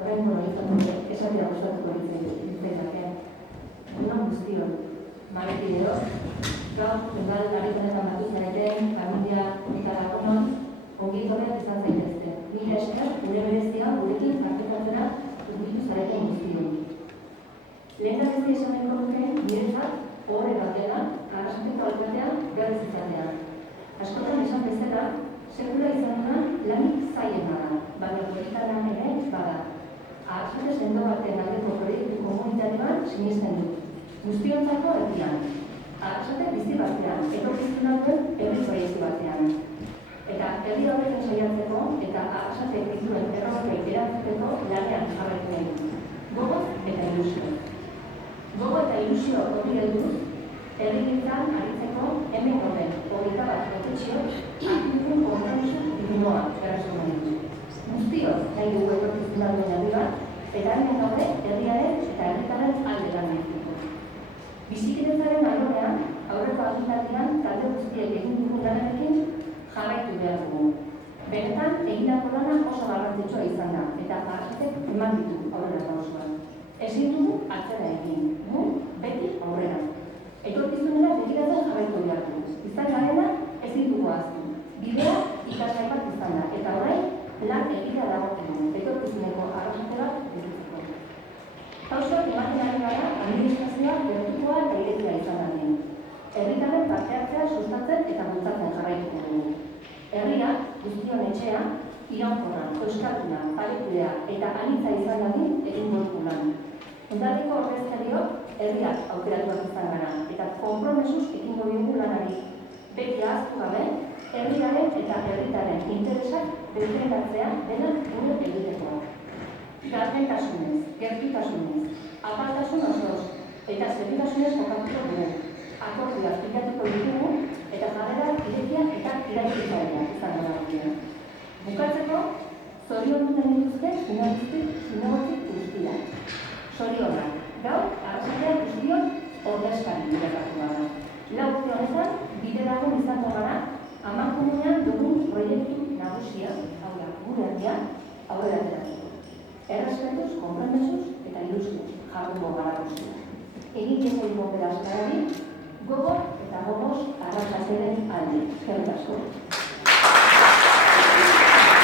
orain hori esatea gustatuko litzaidake. Egun guztiok, mahaikideo, gaur udal larritan batu zareten familia eta lagunon ongi etorriak izan zaitezte. Mila esker, gure berezia gurekin partekatzera urbitu zareten guztiok. Lehendabizi esan nahiko nuke, niretzat horre bat dela, Arrasateko alkatea berriz izatea. Askotan esan bezala, sekula izan duna lanik zailena da, baina politika lan ere bada. Arrasate sendo baten aldeko proiektu komunitarioan sinesten dut. Guztiontzako herrian, Arrasate bizi batean, etorkizuna duen herri proiektu batean. Eta herri horrekin saiatzeko eta Arrasate dituen erronkei erantzuteko lanean jarraitu nahi dut. Gogo eta ilusio. Gogo eta ilusio hori helduz, herrigintzan aritzeko hemen gauden, 21 hautetxeok hartu dugun konpromiso irmoa eraso nahi dut. Guztiok nahi dugu etorkizuna duen herri bat, eta hemen gaude herriaren eta herritaren alde lan egiteko. Bizikidetzaren alorrean, aurreko agintaldian talde guztiek egin dugun lanarekin jarraitu behar dugu. Benetan, egindako lana oso garrantzitsua izan da, eta Arrasatek eman ditu aurrera pausoak. Ezin dugu atzera egin, gu beti aurrera. Etorkizunera begiratzen jarraitu behar dugu. Izan garena ezin dugu ahaztu. Bidea ikasgai bat izan da, eta orain lan egitea dagokigu, etorkizuneko Arrasate bat bizitzeko. Pausoak ematen ari gara administrazioa gertukoa eta irekia izan dadin. Herritarren parte hartzea sustatzen eta bultzatzen jarraituko dugu. Herria, guztion etxea, iraunkorra, euskalduna, parekidea eta anitza izan dadin egin dugu lan. Udaleko ordezkariok herriak aukeratuak izan gara eta konpromesuz ekingo diogu lanari. Beti ahaztu gabe, herriaren eta herritaren interesak defendatzea dena gure egitekoa. Gardentasunez, gertutasunez, apaltasun osoz eta segitasunez jokatuko dugu. Akordioak bilatuko ditugu eta jarrera irekia eta iraikitzailea izango da. Bukatzeko, zoriondu nahi dituzte zinegotzik guztiak. Zorionak, gaur Arrasatea guztion ordezkari bilakatu gara. Lau urte honetan, bide dago izango gara, amankomunean dugun proiektu nagusia, hau da, gure herria, aurrera ateratzeko. Errespetuz, konpromesuz eta ilusioz jardungo gara guztiak. Egiteko iko beraz garari, gogo eta gogoz Arrasateren alde. Eskerrik asko.